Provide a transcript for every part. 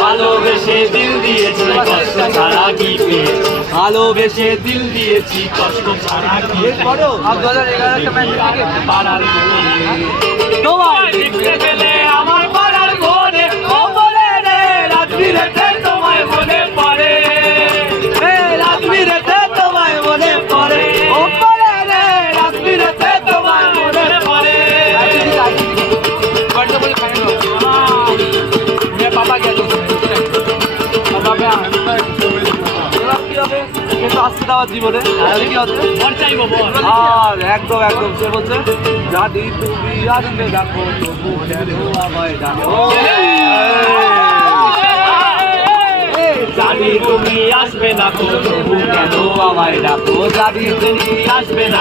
ভালোবেসে দিল দিয়েছি কষ্ট ছাড়া কি পেয়েছি? ভালোবেসে দিল দিয়েছি কষ্ট ছাড়া কি পাড়ার দেওয়ার জীবনে একদম একদম সে বলছে তুমি জানি তুমি আসবে না গো ডাকো জানি তুমি আসবে না?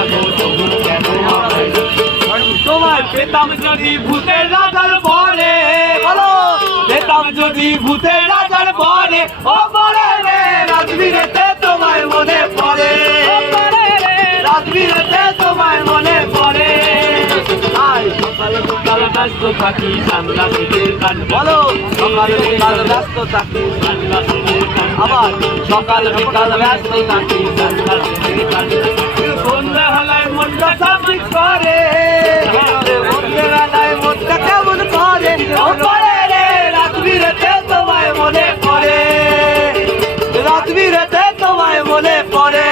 তোমায় পেতাম যদি ভূতের রাজার বলে বলো পেতাম যদি ভূতের রাজার বলে ও বলে রে, রাজবীরেতে তোমায় মনে পড়ে। রাজবীরেতে তোমায় মনে পড়ে। আয়, সকাল সকাল ব্যস্ত থাকি সানগ্লাসের কান বলো, সকাল সকাল ব্যস্ত থাকি সানগ্লাসের কান আবার সকাল ব্যস্ত থাকি রাত বিরেতে তোমায় মনে পড়ে।